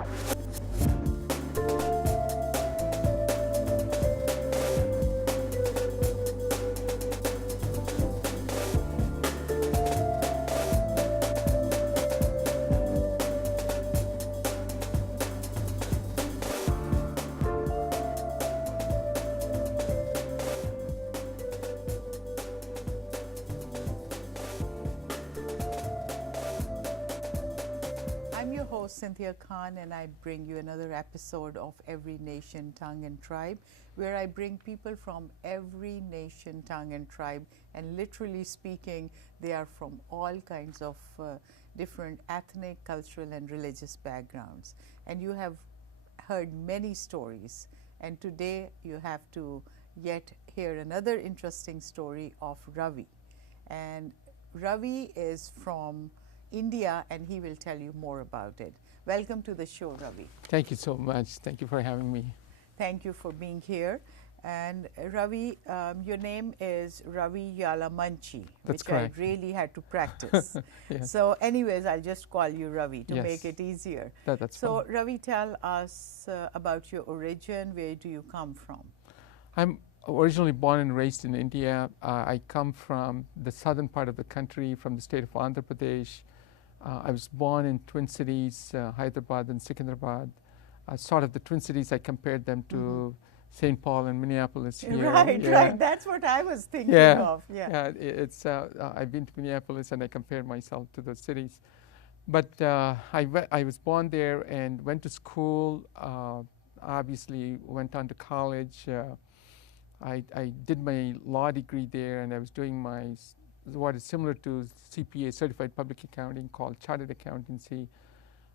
I'm your host, Cynthia Khan, and I bring you another episode of Every Nation, Tongue, and Tribe, where I bring people from every nation, tongue, and tribe. And literally speaking, they are from all kinds of different ethnic, cultural, and religious backgrounds. And you have heard many stories. And today you have to yet hear another interesting story of Ravi. And Ravi is from India, and he will tell you more about it. Welcome to the show, Ravi. Thank you so much. Thank you for having me. Thank you for being here. And Ravi, your name is RaviYalamanchi, That's which correct. I really had to practice. Yes. So anyways, I'll just call you Ravi to Yes. make it easier. That's so fine. Ravi, tell us about your origin. Where do you come from? I'm originally born and raised in India. I come from the southern part of the country, from the state of Andhra Pradesh. I was born in Twin Cities, Hyderabad and Secunderabad. Sort of the Twin Cities, I compared them to St. Paul and Minneapolis here. Right, Yeah. right. That's what I was thinking Yeah. of. Yeah. It's. I've been to Minneapolis and I compared myself to those cities. But I was born there and went to school. Obviously, went on to college. I did my law degree there, and I was doing what is similar to CPA, Certified Public Accounting, called Chartered Accountancy.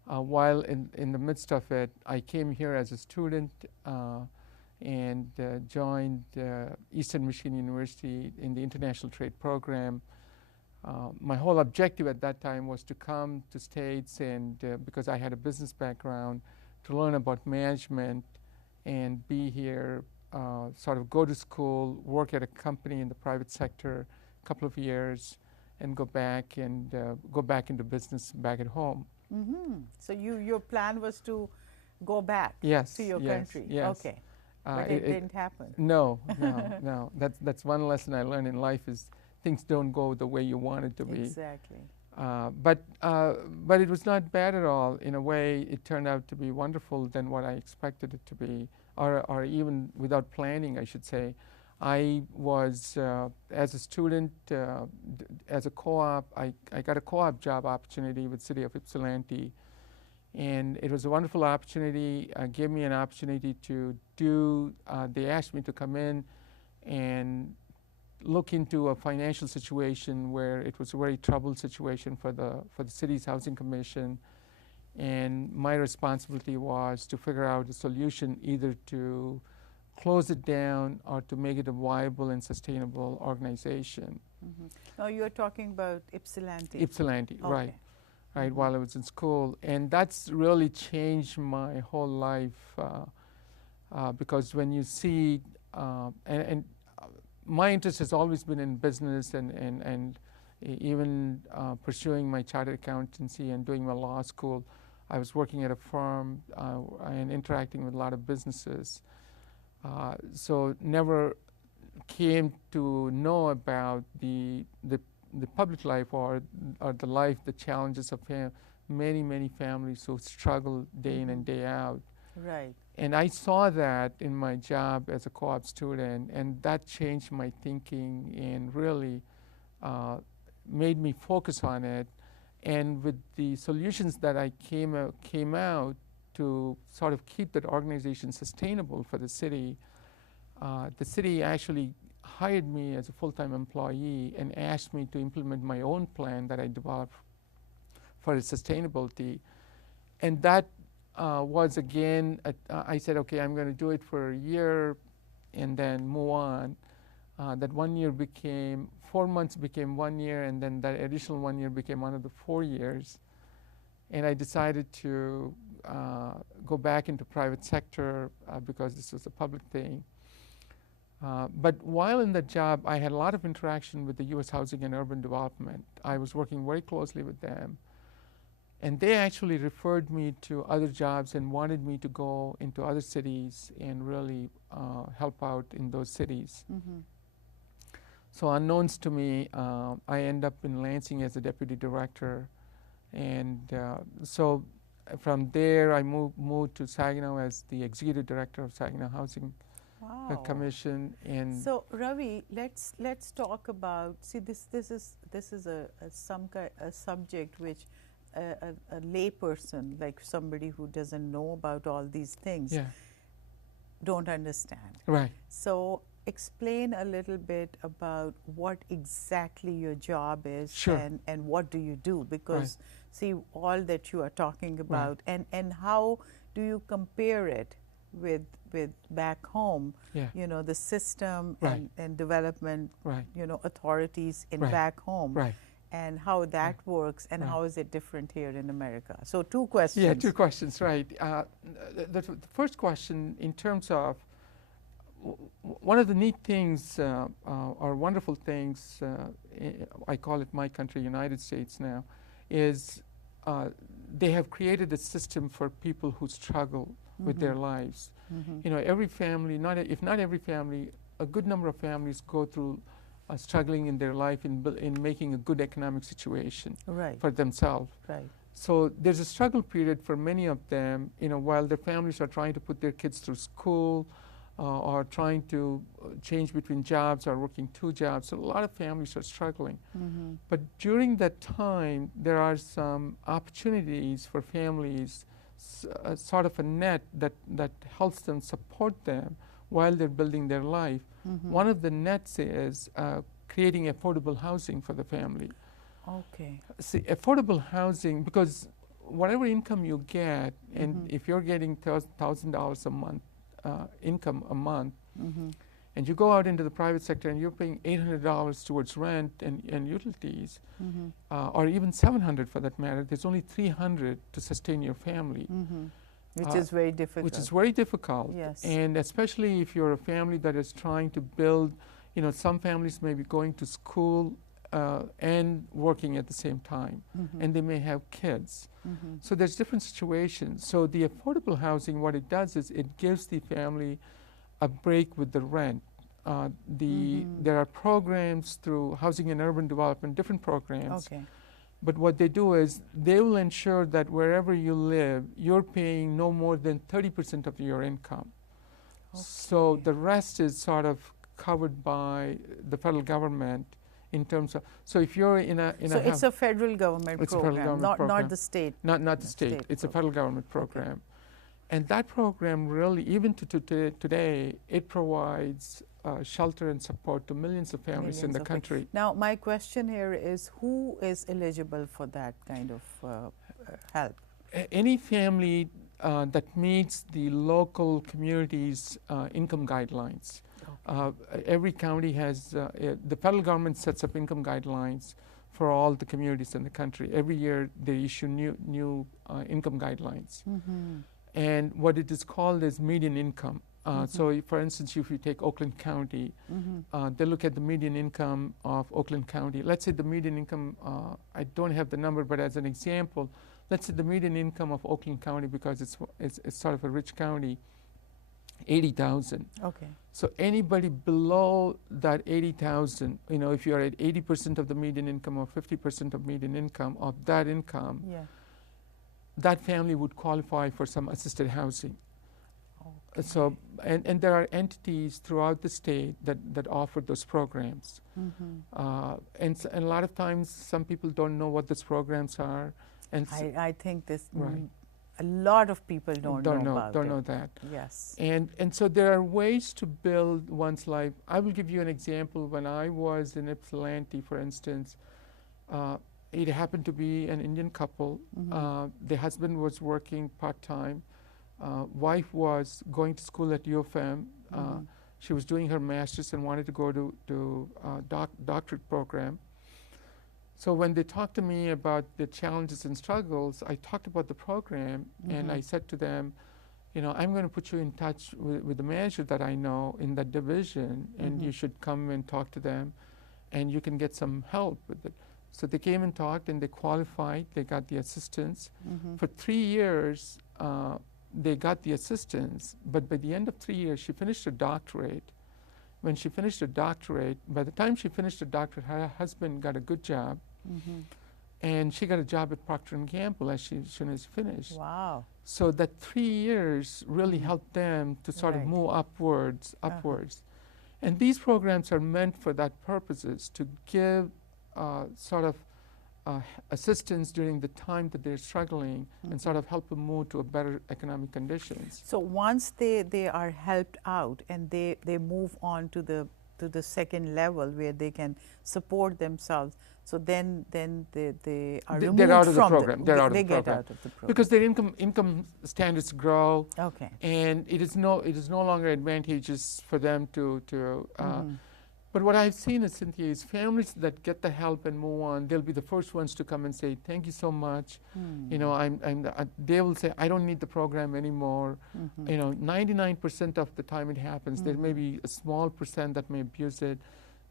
While in the midst of it, I came here as a student and joined Eastern Michigan University in the International Trade Program. My whole objective at that time was to come to States, and because I had a business background, to learn about management and be here, sort of go to school, work at a company in the private sector a couple of years, and go back into business back at home. So your plan was to go back Yes, to your yes, country. yes. Okay. But it didn't happen. No. That's one lesson I learned in life is things don't go the way you want it to be. Exactly. But it was not bad at all. In a way, it turned out to be wonderful than what I expected it to be, or even without planning, I should say. I was, as a student, as a co-op, I got a co-op job opportunity with City of Ypsilanti. And it was a wonderful opportunity, gave me an opportunity to do, they asked me to come in and look into a financial situation where it was a very troubled situation for the city's housing commission. And my responsibility was to figure out a solution either to close it down or to make it a viable and sustainable organization. Now you're talking about Ypsilanti. Ypsilanti, Okay. right, while I was in school. And that's really changed my whole life because when you see, and my interest has always been in business and even pursuing my chartered accountancy and doing my law school. I was working at a firm and interacting with a lot of businesses. So never came to know about the public life or the life, the challenges of many families who struggle day in and day out. Right. And I saw that in my job as a co-op student, and that changed my thinking and really made me focus on it. And with the solutions that I came out to sort of keep that organization sustainable for the city actually hired me as a full-time employee and asked me to implement my own plan that I developed for its sustainability. And that was again, I said, okay, I'm going to do it for a year and then move on. That 1 year became, 4 months became 1 year, and then that additional 1 year became another 4 years. And I decided to go back into private sector because this was a public thing. But while in that job, I had a lot of interaction with the U.S. Housing and Urban Development. I was working very closely with them. And they actually referred me to other jobs and wanted me to go into other cities and really help out in those cities. Mm-hmm. So unknowns to me, I end up in Lansing as a deputy director. And so from there, I moved to Saginaw as the executive director of Saginaw Housing Wow. Commission. And So Ravi, let's talk about, see, this is a subject which a layperson, like somebody who doesn't know about all these things, yeah, don't understand. right. So explain a little bit about what exactly your job is. Sure. And what do you do, because see, all that you are talking about, Right. and how do you compare it with back home, Yeah. you know, the system Right. and development, Right. you know, authorities in Right. back home, Right. and how that works, and Right. how is it different here in America? So two questions. Yeah, two questions, right. The first question, in terms of one of the neat things or wonderful things, I call it my country, United States now, is they have created a system for people who struggle with their lives. Mm-hmm. You know, every family, if not every family, a good number of families go through struggling in their life in making a good economic situation Right. for themselves. Right. So there's a struggle period for many of them, you know, while their families are trying to put their kids through school or trying to change between jobs or working two jobs. So a lot of families are struggling. Mm-hmm. But during that time, there are some opportunities for families, sort of a net that helps them support them while they're building their life. Mm-hmm. One of the nets is creating affordable housing for the family. Okay. See, affordable housing, because whatever income you get, and Mhm. if you're getting $1,000 a month income a month, Mm-hmm. and you go out into the private sector and you're paying $800 towards rent and utilities, Mm-hmm. or even $700 for that matter, there's only $300 to sustain your family. Mm-hmm. Which Uh, is very difficult. Which is very difficult. Yes. And especially if you're a family that is trying to build, you know, some families may be going to school and working at the same time, Mm-hmm. and they may have kids. Mm-hmm. So there's different situations. So the affordable housing, what it does is it gives the family a break with the rent. There are programs through Housing and Urban Development, different programs. Okay. But what they do is they will ensure that wherever you live, you're paying no more than 30% of your income. So Okay. the rest is sort of covered by the federal government in terms of, so if you're in a So it's a federal government It's a program, federal government not program. the state. not the state, it's a federal government program. And that program really, even to today, it provides shelter and support to millions of families in Millions the of country. Now, my question here is, who is eligible for that kind of help? Any family that meets the local community's income guidelines. Every county has, the federal government sets up income guidelines for all the communities in the country. Every year they issue new income guidelines. Mm-hmm. And what it is called is median income. So for instance, if you take Oakland County, Mm-hmm. they look at the median income of Oakland County. Let's say the median income, I don't have the number, but as an example, let's say the median income of Oakland County, because it's sort of a rich county, 80,000. Okay. So anybody below that 80,000, you know, if you're at 80% of the median income or 50% of median income of that income, Yeah. that family would qualify for some assisted housing. Okay. So, and there are entities throughout the state that offer those programs. Mm-hmm. And a lot of times, some people don't know what those programs are. And I think this, Right. a lot of people don't know about don't it. know that. Yes. And so there are ways to build one's life. I will give you an example. When I was in Ypsilanti, for instance, it happened to be an Indian couple. Mm-hmm. The husband was working part-time. Wife was going to school at U of M. Mm-hmm. She was doing her master's and wanted to go to doctorate program. So when they talked to me about the challenges and struggles, I talked about the program, and I said to them, you know, I'm going to put you in touch with the manager that I know in that division, and you should come and talk to them, and you can get some help with it. So they came and talked and they qualified, they got the assistance. Mm-hmm. For 3 years, they got the assistance, but by the end of 3 years, she finished her doctorate. When she finished her doctorate, by the time she finished her doctorate, her husband got a good job, Mm-hmm. and she got a job at Procter & Gamble as soon as she finished. Wow. So that 3 years really helped them to sort of Right. move upwards. And these programs are meant for that purposes, to give sort of assistance during the time that they're struggling and sort of help them move to a better economic conditions. So once they are helped out and they move on to the second level where they can support themselves, so then they are removed They're out of the from program. They're out of they the get program. out of the program. Because their income standards grow, Okay. and it is no longer advantageous for them to. But what I've seen is, Cynthia, is families that get the help and move on, they'll be the first ones to come and say, "Thank you so much." You know, they will say, "I don't need the program anymore." You know, 99% of the time it happens. There may be a small percent that may abuse it,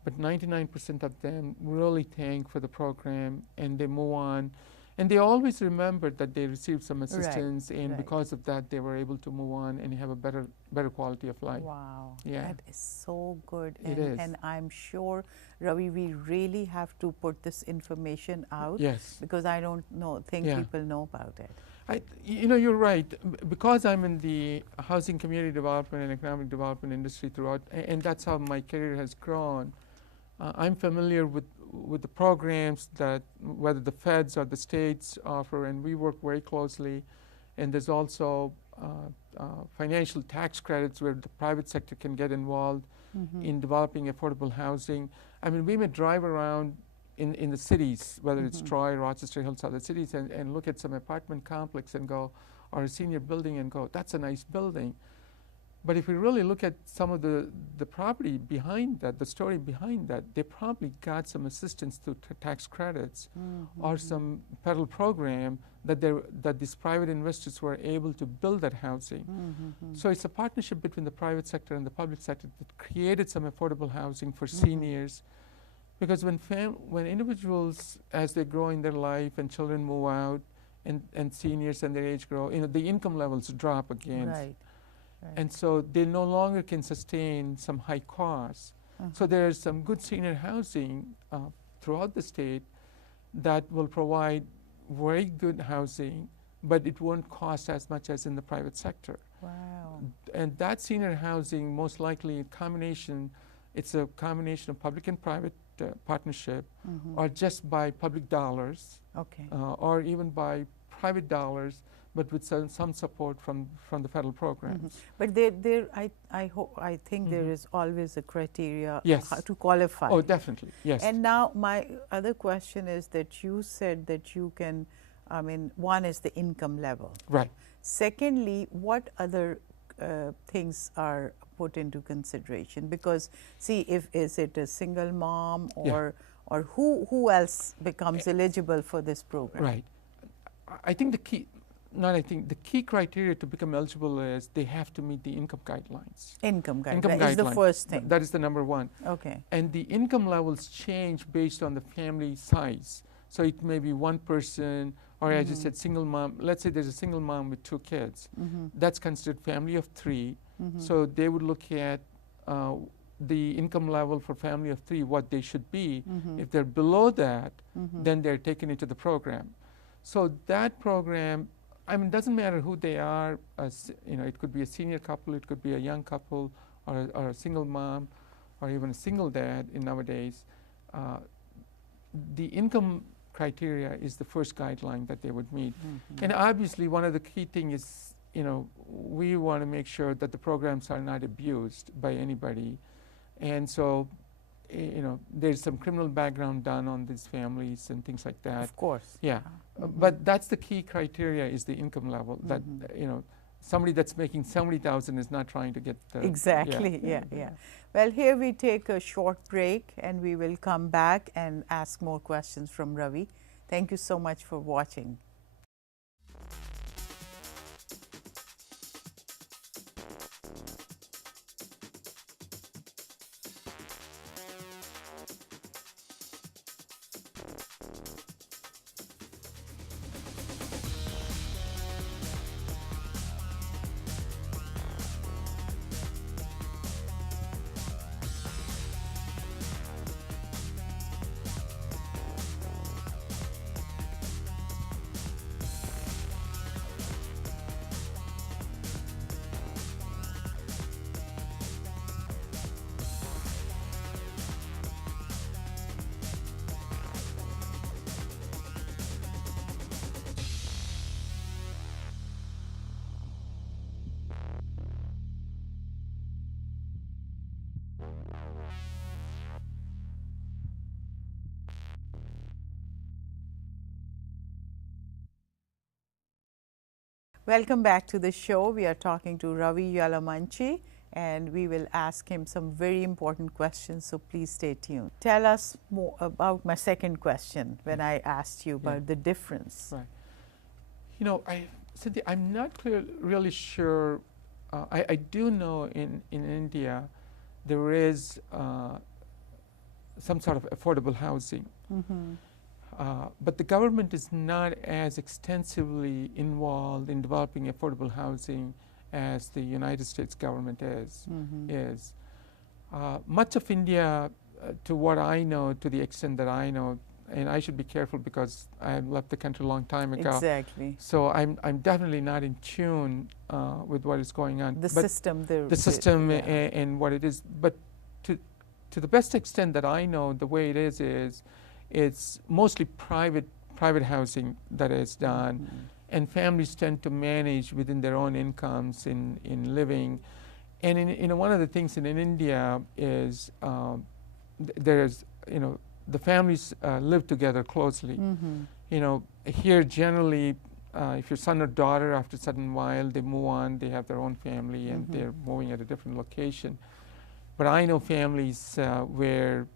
but 99% of them really thank for the program and they move on. And they always remember that they received some assistance, and because of that, they were able to move on and have a better quality of life. Wow, Yeah. that is so good. It is. And I'm sure, Ravi, we really have to put this information out. Yes. Because I don't think Yeah. people know about it. You know, you're right. Because I'm in the housing, community development, and economic development industry throughout, and that's how my career has grown. I'm familiar with the programs that whether the feds or the states offer, and we work very closely. And there's also financial tax credits where the private sector can get involved in developing affordable housing. I mean, we may drive around in the cities, whether it's Troy, Rochester Hills, other cities, and look at some apartment complex and go, or a senior building and go, "That's a nice building." But if we really look at some of the property behind that, the story behind that, they probably got some assistance through tax credits or some federal program that these private investors were able to build that housing. So it's a partnership between the private sector and the public sector that created some affordable housing for seniors. Because when individuals, as they grow in their life and children move out and seniors and their age grow, you know, the income levels drop again. Right. And so they no longer can sustain some high costs. So there's some good senior housing throughout the state that will provide very good housing, but it won't cost as much as in the private sector. Wow. And that senior housing, most likely it's a combination of public and private partnership, or just by public dollars, Okay. or even by private dollars, but with some support from the federal programs. But I think there is always a criteria Yes. how to qualify. Oh, definitely, yes. And now my other question is that you said that you can, I mean, one is the income level. Right. Secondly, what other things are put into consideration? Because see, is it a single mom or who else becomes eligible for this program? Right. The key criteria to become eligible is they have to meet the income guidelines. Income guidelines. Income That is the guideline. first thing. That is the number one. Okay. And the income levels change based on the family size. So it may be one person, or as you said, single mom. Let's say there's a single mom with 2 kids. That's considered family of 3. So they would look at the income level for family of 3, what they should be. If they're below that, then they're taken into the program. So that program, I mean, doesn't matter who they are. You know, it could be a senior couple, it could be a young couple, or a single mom, or even a single dad nowadays. The income criteria is the first guideline that they would meet. And obviously, one of the key things is, you know, we want to make sure that the programs are not abused by anybody. And so, you know, there's some criminal background done on these families and things like that. Of course. Yeah. But that's the key criteria, is the income level. That, you know, somebody that's making 70,000 is not trying to get the... Exactly, yeah. Well, here we take a short break and we will come back and ask more questions from Ravi. Thank you so much for watching. Welcome back to the show. We are talking to RaviYalamanchi, and we will ask him some very important questions, so please stay tuned. Tell us more about my second question when I asked you about the difference. Right. You know, Cynthia, I'm not really sure. I do know in India there is some sort of affordable housing. But the government is not as extensively involved in developing affordable housing as the United States government is. Much of India, to what I know, to the extent that I know, and I should be careful because I left the country a long time ago. Exactly. So I'm definitely not in tune with what is going on. The system. The system and what it is. But to the best extent that I know, the way it is it's mostly private housing that is done, and families tend to manage within their own incomes in living. And in one of the things in India is there's the families live together closely. Here generally, if your son or daughter, after a certain while, they move on, they have their own family and they're moving at a different location. But I know families where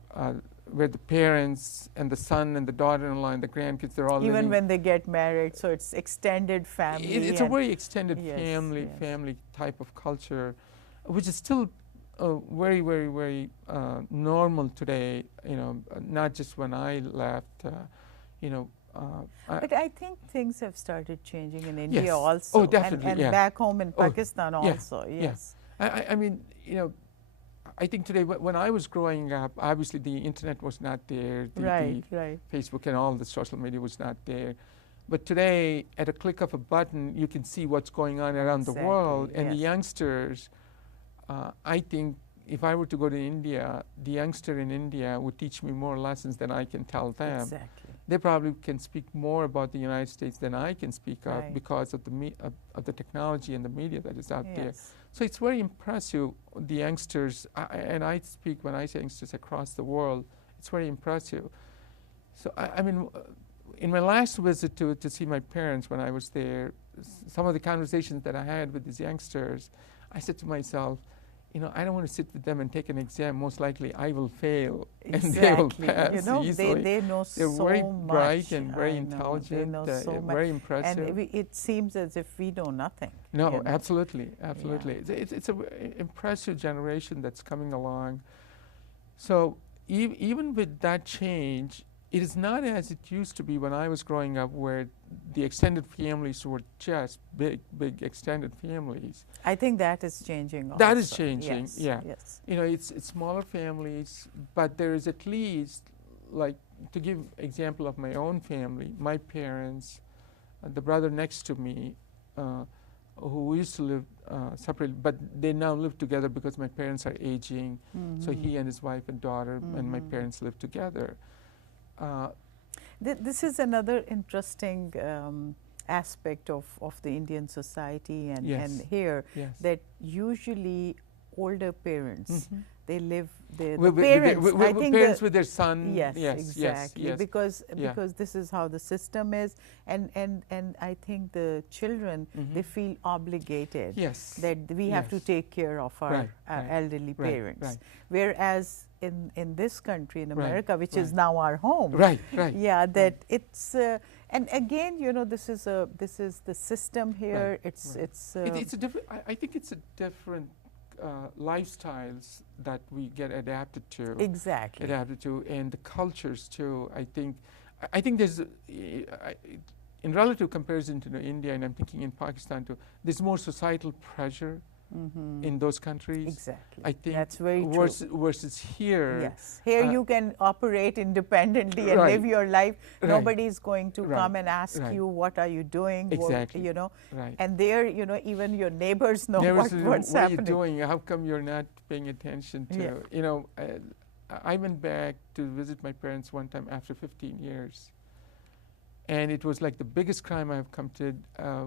the parents and the son and the daughter-in-law and the grandkids, they're all even living. when they get married, so it's extended family. It's a very extended family type of culture, which is still very, very, very normal today. Not just when I left. But I think things have started changing in India also. Oh, definitely. And back home in Pakistan also. Yes. I mean, I think today, when I was growing up, obviously the internet was not there. The Facebook and all the social media was not there. But today, at a click of a button, you can see what's going on around the world. And the youngsters, I think, if I were to go to India, the youngster in India would teach me more lessons than I can tell them. Exactly. They probably can speak more about the United States than I can speak of because of the technology and the media that is out there. So it's very impressive, the youngsters, and I speak when I say youngsters across the world, it's very impressive. So I mean, in my last visit to see my parents when I was there, some of the conversations that I had with these youngsters, I said to myself, I don't want to sit with them and take an exam. Most likely I will fail and they will pass easily. They know They're so very much. bright and very intelligent, they know so much. very impressive. And it seems as if we know nothing. No, absolutely. It's an impressive generation that's coming along. So even with that change, it is not as it used to be when I was growing up, where the extended families were just big extended families. I think that is changing also. That is changing, Yes. It's smaller families, but there is at least, like, to give example of my own family, my parents, the brother next to me, who used to live separately, but they now live together because my parents are aging. So he and his wife and daughter and my parents live together. This is another interesting aspect of the Indian society and here, that usually older parents, they live, the parents, with their son. Yes, exactly. Because this is how the system is, and I think the children, they feel obligated that we have to take care of our elderly parents. Whereas in this country, in America, which is now our home, that it's and again, this is the system here. It's a different. I think it's a different lifestyles that we get adapted to. Exactly. Adapted to, and the cultures too. I think there's, in relative comparison to India, and I'm thinking in Pakistan too, there's more societal pressure in those countries. Exactly. I think that's very true. Versus here. Yes. Here you can operate independently and live your life. Nobody is going to come and ask you, what are you doing? Exactly. And there, even your neighbors know what's happening. What are you doing? How come you're not paying attention to? I went back to visit my parents one time after 15 years. And it was like the biggest crime I've committed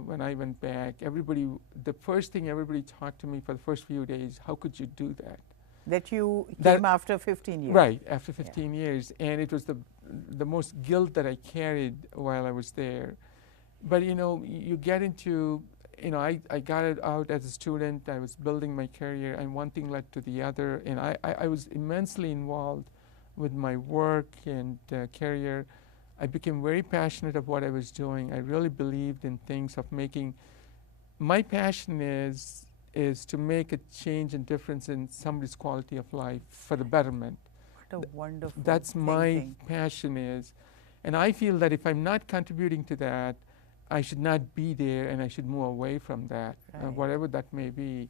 when I went back. The first thing everybody talked to me for the first few days, how could you do that? That you came after 15 years. Right, after 15 years. And it was the most guilt that I carried while I was there. But you get into, I got it out as a student. I was building my career, and one thing led to the other, and I was immensely involved with my work and career. I became very passionate of what I was doing. I really believed in things of making. My passion is to make a change and difference in somebody's quality of life for the betterment. What a wonderful That's my thinking. passion is, and I feel that if I'm not contributing to that, I should not be there, and I should move away from that, Right. whatever that may be.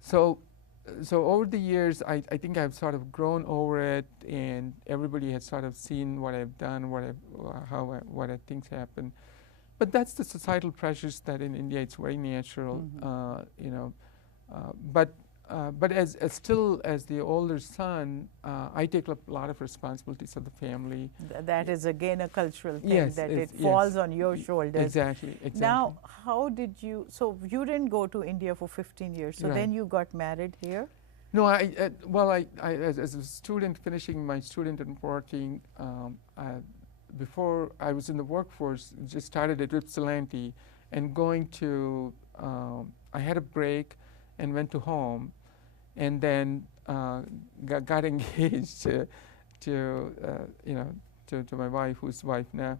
So over the years, I think I've sort of grown over it, and everybody has sort of seen what I've done, what I think happen. But that's the societal pressures that in India it's very natural, But as still as the older son, I take up a lot of responsibilities of the family. That is again a cultural thing, Yes, that yes, it falls yes. on your shoulders. Exactly. Now, how did you, so you didn't go to India for 15 years, so Right. then you got married here? No, as a student finishing my student and working, before I was in the workforce, just started at Ypsilanti and going to, I had a break and went to home, and then got engaged to my wife, who's wife now,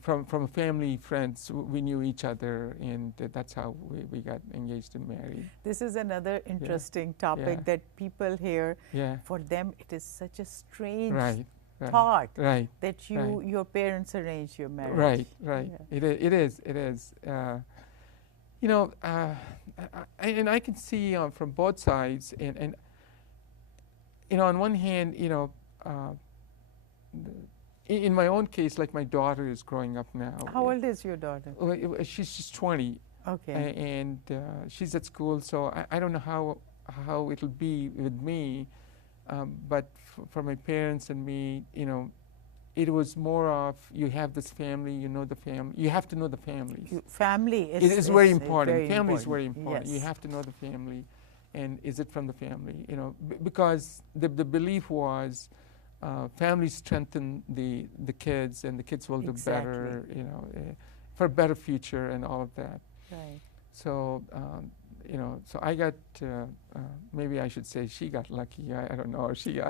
from a family friends. We knew each other, and that's how we got engaged and married. This is another interesting topic Yeah. that people hear. Yeah. For them, it is such a strange Right. thought Right. that Right. your parents arranged your marriage. Right. Right. Yeah. It is. And I can see from both sides, and on one hand, in my own case, like my daughter is growing up now. How old is your daughter? She's 20, Okay. and she's at school, so I don't know how it'll be with me, but for my parents and me, it was more of, you have this family, you know the family, you have to know the families. Family It is very important. very Family is very important. Yes. You have to know the family, and is it from the family? Because the belief was, families strengthen the kids, and the kids will do better. For a better future and all of that. Right. So so I got, maybe I should say she got lucky. I don't know, or she.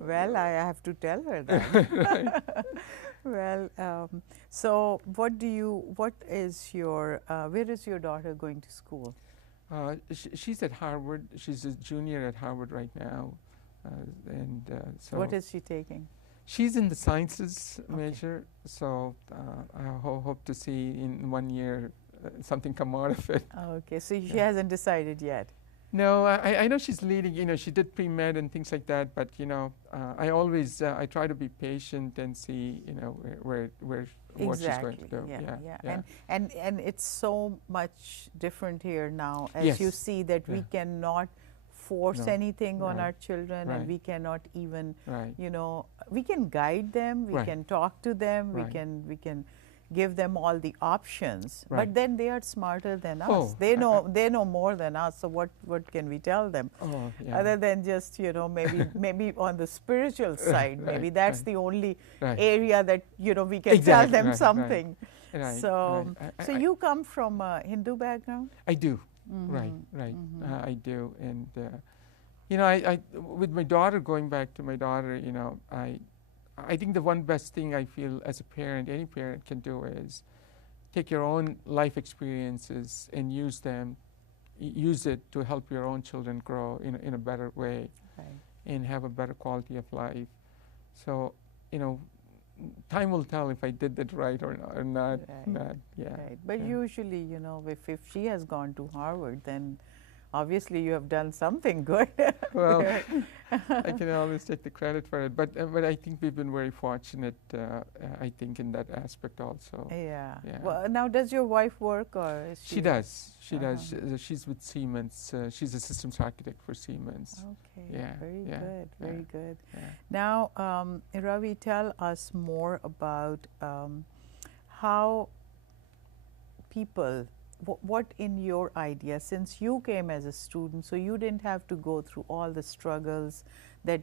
Well, I have to tell her that. Well, so what is your, where is your daughter going to school? She's at Harvard. She's a junior at Harvard right now, and so. What is she taking? She's in the sciences major, so I hope to see in 1 year something come out of it. Okay, so she hasn't decided yet. No, I know she's leading. She did pre-med and things like that. But I always I try to be patient and see where what she's going to do. Yeah. And it's so much different here now, as Yes. you see that we cannot force anything on Right. our children, Right. and we cannot even, Right. we can guide them, we Right. can talk to them, Right. we can give them all the options, Right. but then they are smarter than us. Oh, They know more than us. So what can we tell them? Oh, yeah. Other than just maybe on the spiritual side, maybe Right, that's right. the only Right. area that we can tell Exactly, them right, something. Right, So right. so you come from a Hindu background? I do. Right. I do, and I with my daughter, going back to my daughter, I think the one best thing I feel as a parent, any parent can do, is take your own life experiences and use it to help your own children grow in a better way, Right. and have a better quality of life. So, time will tell if I did that right or not. Right. Yeah. Right. But yeah. usually, if she has gone to Harvard, then obviously you have done something good. Well, I can always take the credit for it, but I think we've been very fortunate. I think in that aspect also. Yeah. Yeah. Well, now, does your wife work, or is she? She does. She does. She's with Siemens. She's a systems architect for Siemens. Okay. Yeah, Very yeah, good. Very good. Yeah. Now, Ravi, tell us more about how people. What in your idea, since you came as a student, so you didn't have to go through all the struggles that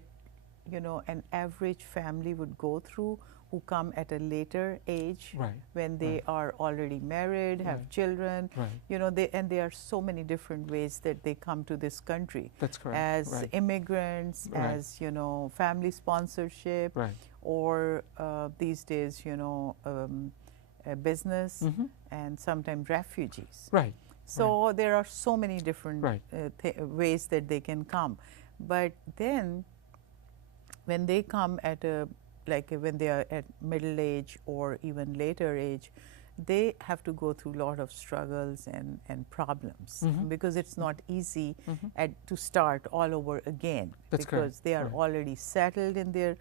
an average family would go through. who come at a later age, Right. when they Right. are already married, have Right. children. Right. You know, and there are so many different ways that they come to this country. That's correct. As Right. immigrants, Right. as, you know, family sponsorship, Right. or these days, you know, a business, and sometimes refugees. Right. So there are so many different Right. ways that they can come. But then when they come at when they are at middle age or even later age, they have to go through a lot of struggles and problems, because it's not easy to start all over again. That's because correct. they are Right. already settled in their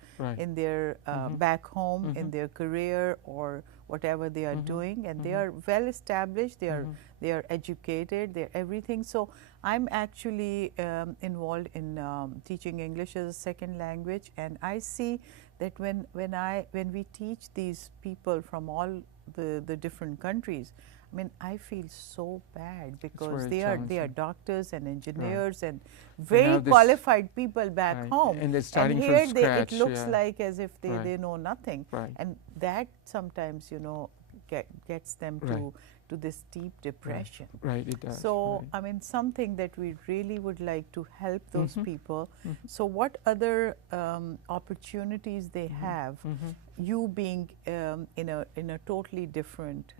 back home, in their career or whatever they are doing, and they are well established. They are educated. They're everything. So I'm actually involved in teaching English as a second language, and I see that when we teach these people from all the different countries, I mean, I feel so bad because they are doctors and engineers and very qualified people back home, and they're starting here from scratch. It looks like as if they know nothing, Right. and that sometimes, you know, gets them to this deep depression. Right, it does. So, right. I mean, something that we really would like to help those people. So, what other opportunities they have, you being in a totally different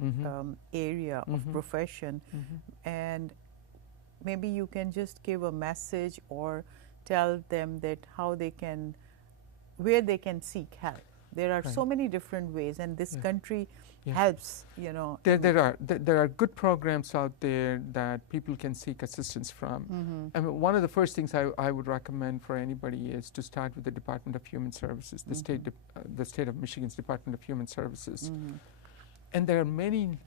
area of profession, and maybe you can just give a message or tell them that where they can seek help. There are so many different ways, and this country helps, you know. There are good programs out there that people can seek assistance from. I mean, one of the first things I would recommend for anybody is to start with the Department of Human Services, the state of Michigan's Department of Human Services. And there are many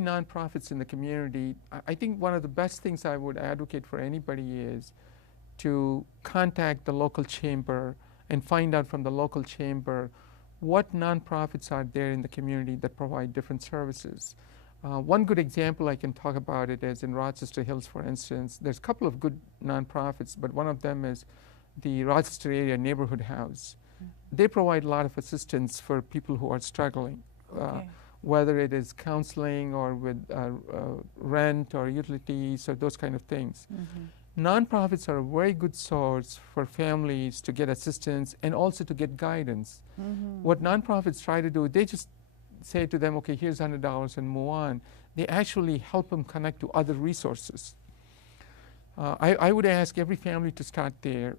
nonprofits in the community. I think one of the best things I would advocate for anybody is to contact the local chamber and find out from the local chamber what nonprofits are there in the community that provide different services. One good example I can talk about it is in Rochester Hills, for instance. There's a couple of good nonprofits, but one of them is the Rochester Area Neighborhood House. They provide a lot of assistance for people who are struggling, whether it is counseling or with rent or utilities or those kind of things. Nonprofits are a very good source for families to get assistance and also to get guidance. What nonprofits try to do, they just say to them, okay, here's $100 and move on. They actually help them connect to other resources. I would ask every family to start there.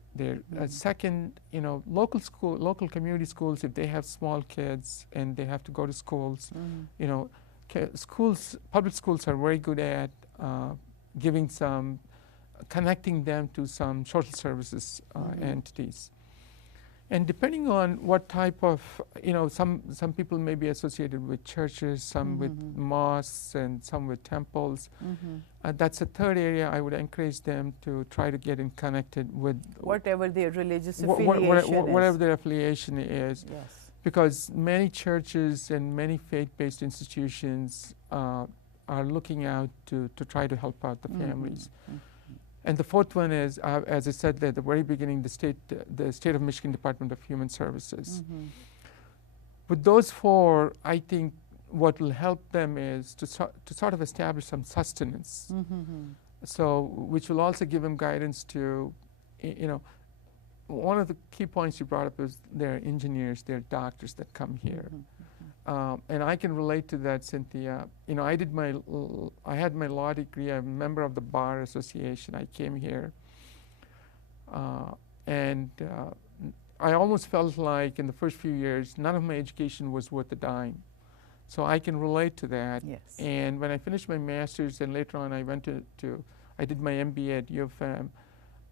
Second, you know, local community schools, if they have small kids and they have to go to schools, you know, public schools are very good at connecting them to some social services entities. And depending on what type of, you know, some people may be associated with churches, some with mosques, and some with temples. That's a third area I would encourage them to try to get in connected with. Whatever their religious affiliation is. Whatever their affiliation is. Yes. Because many churches and many faith-based institutions are looking out to try to help out the families. And the fourth one is, as I said at the very beginning, the state of Michigan Department of Human Services. With those four, I think what will help them is to sort of establish some sustenance. So, which will also give them guidance to, you know, one of the key points you brought up is there are engineers, there are doctors that come here. And I can relate to that, Cynthia. You know, I had my law degree. I'm a member of the Bar Association. I came here. And I almost felt like in the first few years, none of my education was worth a dime. So I can relate to that. Yes. And when I finished my master's and later on I went I did my MBA at U of M.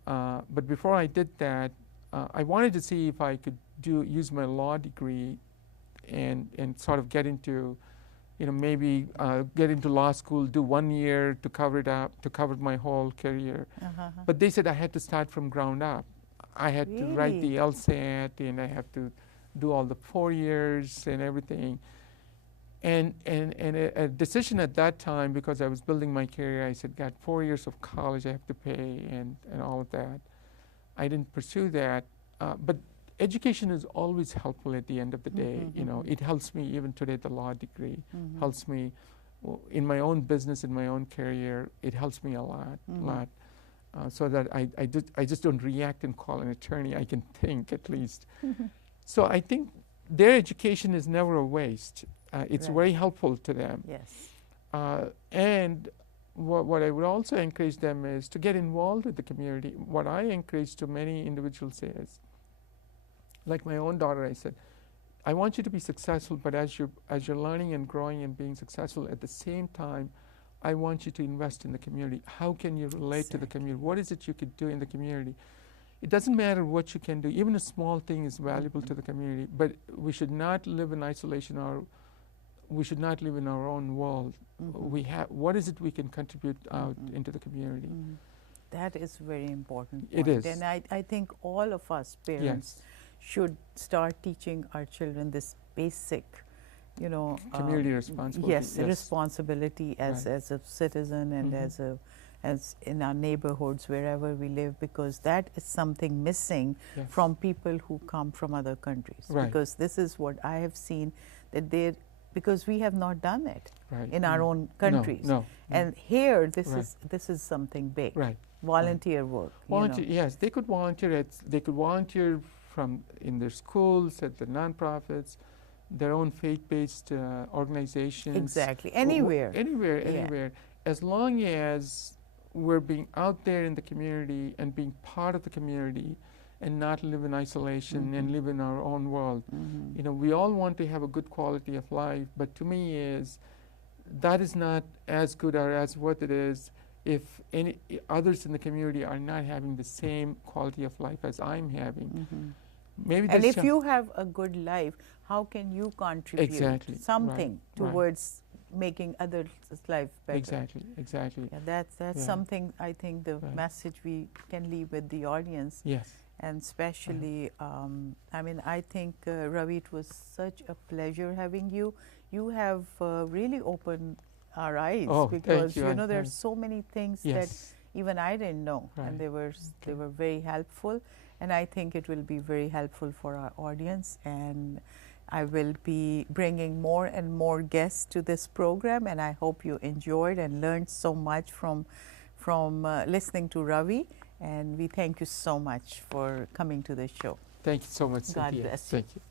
But before I did that, I wanted to see if I could use my law degree and sort of get into, you know, maybe get into law school, do 1 year to cover it up, to cover my whole career. But they said I had to start from ground up. I had to write the LSAT, and I have to do all the 4 years and everything. And a decision at that time, because I was building my career, I said, God, 4 years of college I have to pay and all of that. I didn't pursue that. But education is always helpful at the end of the day. You know, it helps me even today. The law degree helps me in my own business, in my own career. It helps me a lot, so that I just don't react and call an attorney. I can think at least. So I think their education is never a waste. It's very helpful to them. Yes. And what I would also encourage them is to get involved with the community. What I encourage to many individuals is, like my own daughter, I said, I want you to be successful, but as you're learning and growing and being successful, at the same time, I want you to invest in the community. How can you relate to the community? What is it you could do in the community? It doesn't matter what you can do. Even a small thing is valuable to the community, but we should not live in isolation, or we should not live in our own world. What is it we can contribute out into the community? That is very important It point. is. And I think all of us parents should start teaching our children this basic, you know, Community responsibility. Yes, responsibility as a citizen and as in our neighborhoods, wherever we live, because that is something missing from people who come from other countries. Because this is what I have seen, that because we have not done it in our own countries. And here, this is something big. Volunteer work. Volunteer, yes, they could volunteer in their schools, at the nonprofits, their own faith-based organizations. Exactly, anywhere. Anywhere. As long as we're being out there in the community and being part of the community, and not live in isolation and live in our own world. You know, we all want to have a good quality of life, but to me that is not as good or as worth it is if any others in the community are not having the same quality of life as I'm having. Maybe and if you have a good life, how can you contribute something towards making others' life better? Exactly. Yeah, that's something I think the message we can leave with the audience. Yes. And especially, I mean, I think, Ravi, it was such a pleasure having you. You have really opened our eyes, because you know, there are so many things that even I didn't know, and they were very helpful. And I think it will be very helpful for our audience. And I will be bringing more and more guests to this program, and I hope you enjoyed and learned so much from listening to Ravi. And we thank you so much for coming to the show. Thank you so much, Cynthia. God bless you. Thank you.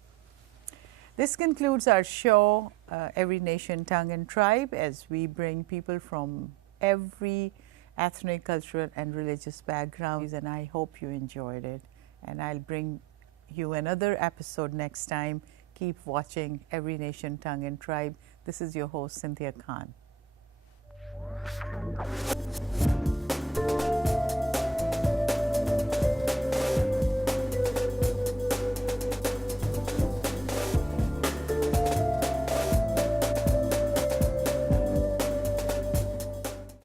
This concludes our show, Every Nation, Tongue and Tribe, as we bring people from every ethnic, cultural, and religious backgrounds. And I hope you enjoyed it. And I'll bring you another episode next time. Keep watching Every Nation, Tongue and Tribe. This is your host, Cynthia Khan.